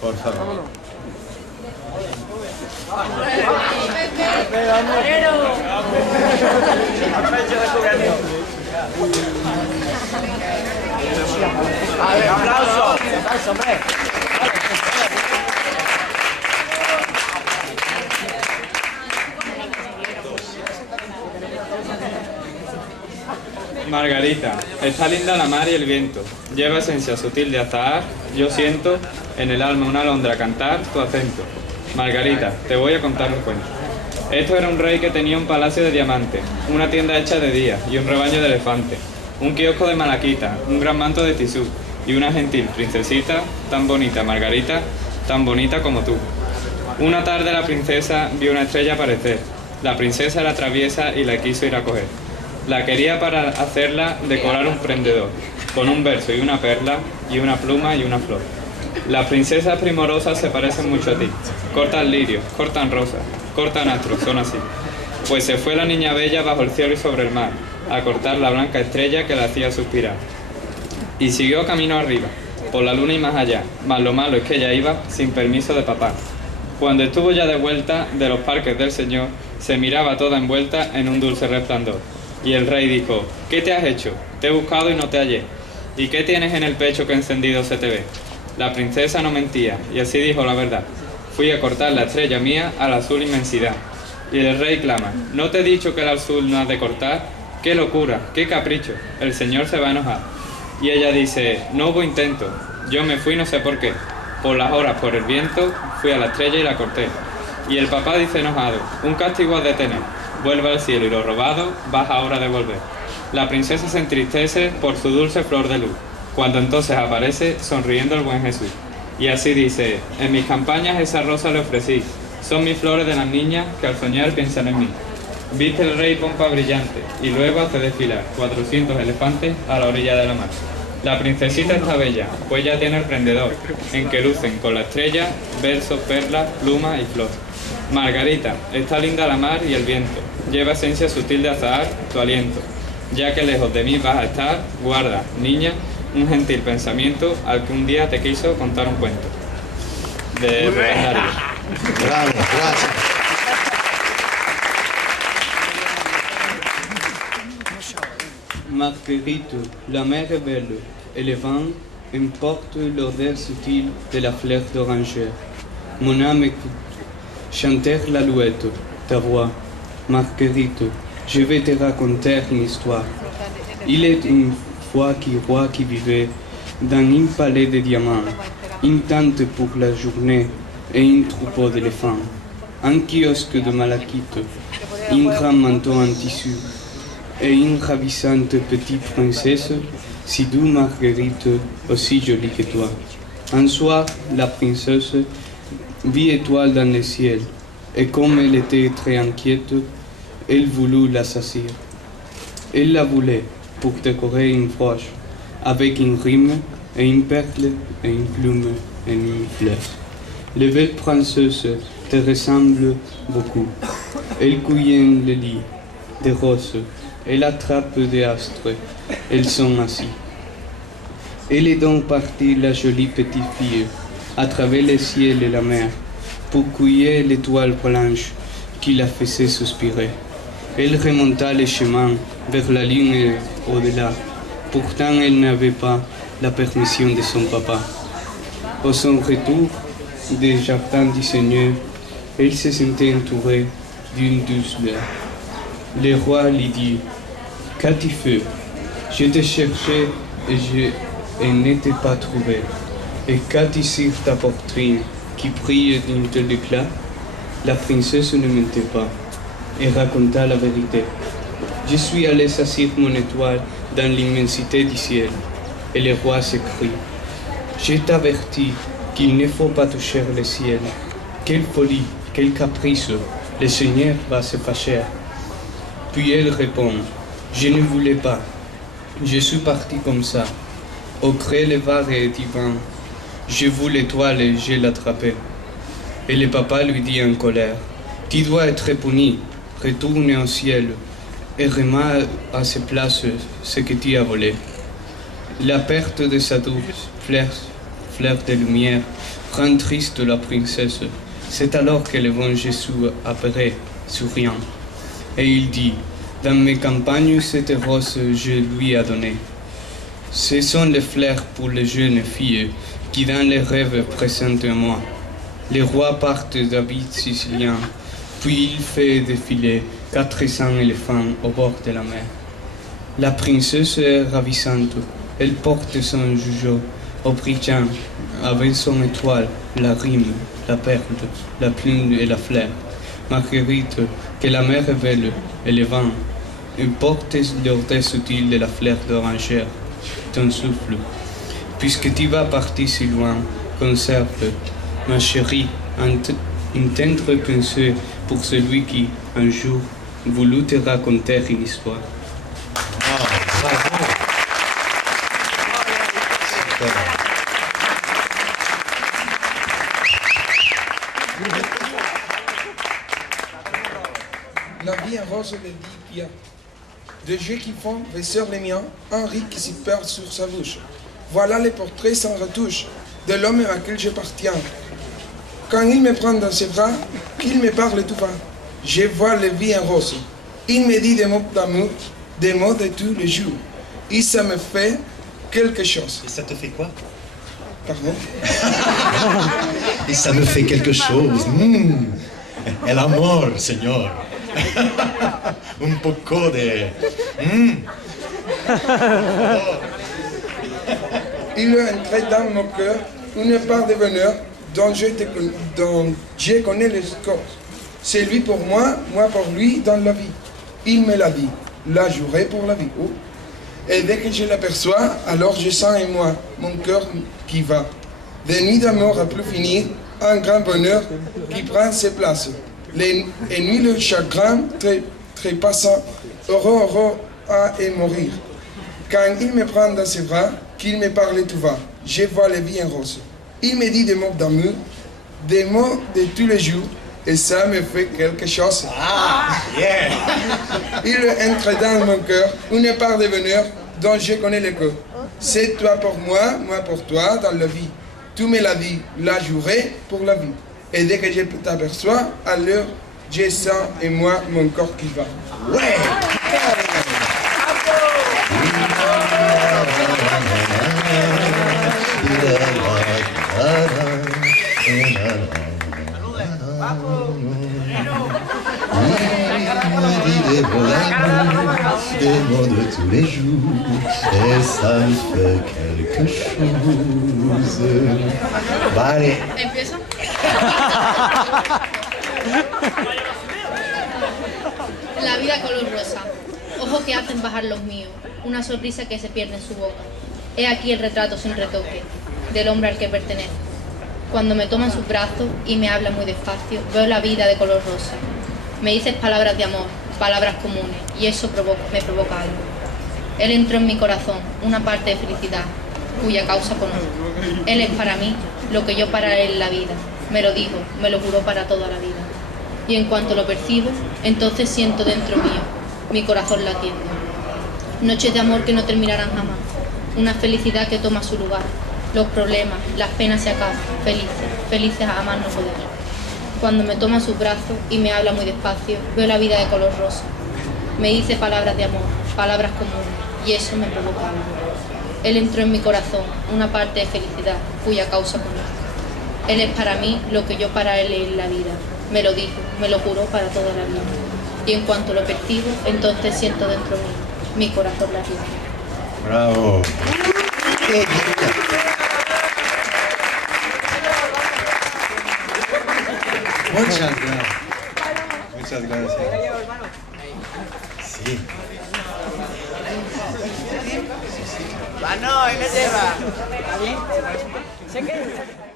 Por favor. ¡Aplauso! ¡Aplauso, hombre! Margarita, está linda la mar y el viento, lleva esencia sutil de azahar, yo siento en el alma una alondra cantar tu acento. Margarita, te voy a contar un cuento. Esto era un rey que tenía un palacio de diamantes, una tienda hecha de días y un rebaño de elefantes, un kiosco de malaquita, un gran manto de tisú y una gentil princesita tan bonita, Margarita, tan bonita como tú. Una tarde la princesa vio una estrella aparecer. La princesa era traviesa y la quiso ir a coger. La quería para hacerla decorar un prendedor, con un verso y una perla, y una pluma y una flor. Las princesas primorosas se parecen mucho a ti. Cortan lirios, cortan rosas, cortan astros, son así. Pues se fue la niña bella bajo el cielo y sobre el mar, a cortar la blanca estrella que la hacía suspirar. Y siguió camino arriba, por la luna y más allá, mas lo malo es que ella iba sin permiso de papá. Cuando estuvo ya de vuelta de los parques del Señor, se miraba toda envuelta en un dulce resplandor. Y el rey dijo: ¿qué te has hecho? Te he buscado y no te hallé. ¿Y qué tienes en el pecho que encendido se te ve? La princesa no mentía, y así dijo la verdad. Fui a cortar la estrella mía a la azul inmensidad. Y el rey clama: ¿no te he dicho que el azul no has de cortar? ¡Qué locura! ¡Qué capricho! El señor se va a enojar. Y ella dice: no hubo intento. Yo me fui no sé por qué. Por las horas, por el viento, fui a la estrella y la corté. Y el papá dice enojado: un castigo has de tener. Vuelve al cielo y lo robado vas ahora a devolver. La princesa se entristece por su dulce flor de luz, cuando entonces aparece sonriendo el buen Jesús. Y así dice: en mis campañas esa rosa le ofrecí, son mis flores de las niñas que al soñar piensan en mí. Viste el rey pompa brillante, y luego hace desfilar 400 elefantes a la orilla de la mar. La princesita está bella, pues ya tiene el prendedor, en que lucen con la estrella, versos, perlas, plumas y flor. Margarita, está linda la mar y el viento, lleva esencia sutil de azahar tu aliento. Ya que lejos de mí vas a estar, guarda, niña, un gentil pensamiento al que un día te quiso contar un cuento. De Rubén Darío. Bravo, gracias. Marguerite, la mer est belle, et le vent importe l'odeur subtile de la fleur d'oranger. Mon âme écoute, chanter l'alouette, ta voix. Marguerite, je vais te raconter une histoire. Il est une fois qu'un roi qui vivait dans un palais de diamants, une tente pour la journée et un troupeau d'éléphants, un kiosque de malachite, un grand manteau en tissu, et une ravissante petite princesse, si douce Marguerite, aussi jolie que toi. Un soir, la princesse vit étoile dans le ciel, et comme elle était très inquiète, elle voulut l'assassiner. Elle la voulait pour décorer une broche, avec une rime, et une perle, et une plume, et une fleur. Les belles princesses te ressemblent beaucoup. Elles cueillent le lit des roses, elle attrape des astres, elles sont assises. Elle est donc partie, la jolie petite fille, à travers le ciel et la mer, pour cueillir l'étoile blanche qui la faisait suspirer. Elle remonta le chemin vers la lune et au-delà. Pourtant, elle n'avait pas la permission de son papa. Au son retour des jardins du Seigneur, elle se sentait entourée d'une douce mer. Le roi lui dit: qu'as-tu fait? Je te cherchais et je n'étais pas trouvé. Et qu'as-tu sur ta poitrine qui brille d'un tel éclat? La princesse ne mentait pas et raconta la vérité. Je suis allé s'asseoir mon étoile dans l'immensité du ciel. Et le roi s'écrie: je t'avertis qu'il ne faut pas toucher le ciel. Quelle folie, quel caprice, le Seigneur va se fâcher. Puis elle répond: je ne voulais pas, je suis parti comme ça. Au gré le var et du vent, j'ai vu l'étoile et je l'ai attrapée. Et le papa lui dit en colère: tu dois être puni, retourne au ciel et remets à ses places ce que tu as volé. La perte de sa douce fleur de lumière rend triste la princesse. C'est alors que le bon Jésus apparaît, souriant. Et il dit, dans mes campagnes, cette rose je lui ai donnée. Ce sont les fleurs pour les jeunes filles qui dans les rêves présentent à moi. Les rois partent d'habits siciliens, puis il fait défiler 400 éléphants au bord de la mer. La princesse est ravissante. Elle porte son joujou au brillant, avec son étoile, la rime, la perle, la plume et la fleur. Marguerite, que la mer est belle, et le vent, porte l'odeur subtile de la fleur d'oranger, ton souffle. Puisque tu vas partir si loin, conserve, ma chérie, une tendre pensée pour celui qui, un jour, voulut te raconter une histoire. La vie en rose le dit bien. Deux yeux qui font vaisseur les miens, un riz qui s'y perd sur sa bouche. Voilà les portraits sans retouche de l'homme à qui j'appartiens. Quand il me prend dans ses bras, qu'il me parle tout bas, je vois la vie en rose. Il me dit des mots d'amour, des mots de tous les jours. Et ça me fait quelque chose. Et ça te fait quoi? Pardon? Et ça me fait quelque chose. El amor, Señor. Un poco de... Il est entré dans mon cœur une part de bonheur dont je connais les causes. C'est lui pour moi, moi pour lui dans la vie. Il me l'a dit, la jouerai pour la vie. Oh. Et dès que je l'aperçois, alors je sens en moi mon cœur qui va. Des nuits d'amour à plus finir, un grand bonheur qui prend ses places. Les nuits de chagrin trépassant, heureux à et mourir. Quand il me prend dans ses bras, qu'il me parle tout va, je vois la vie en rose. Il me dit des mots d'amour, des mots de tous les jours, et ça me fait quelque chose. Ah, yeah. Il entre dans mon cœur une part de bonheur dont je connais le cœur. C'est toi pour moi, moi pour toi dans la vie. Tu me l'as dit, la jouerai pour la vie. Et dès que je t'aperçois, alors je sens en moi mon corps qui va. Ouais. Des mots de tous les jours, et ça me fait quelque chose. Vale. ¿Empiezo? La vida color rosa, ojos que hacen bajar los míos, una sonrisa que se pierde en su boca. He aquí el retrato sin retoque del hombre al que pertenezco. Cuando me toma en sus brazos y me habla muy despacio, veo la vida de color rosa. Me dices palabras de amor, palabras comunes, y eso me provoca algo. Él entró en mi corazón, una parte de felicidad, cuya causa conozco. Él es para mí lo que yo para él en la vida. Me lo dijo, me lo juró para toda la vida. Y en cuanto lo percibo, entonces siento dentro mío, mi corazón latiendo. Noches de amor que no terminarán jamás, una felicidad que toma su lugar. Los problemas, las penas se acaban, felices a amar no poder. Cuando me toma en sus brazos y me habla muy despacio, veo la vida de color rosa. Me dice palabras de amor, palabras comunes, y eso me provoca algo. Él entró en mi corazón, una parte de felicidad, cuya causa conozco. Él es para mí lo que yo para él en la vida. Me lo dijo, me lo juró para toda la vida. Y en cuanto lo percibo, entonces siento dentro mío, mi corazón latiendo. Bravo. Muchas gracias. Muchas gracias. Sí. No, él le lleva. ¿Está bien? ¿Se queda?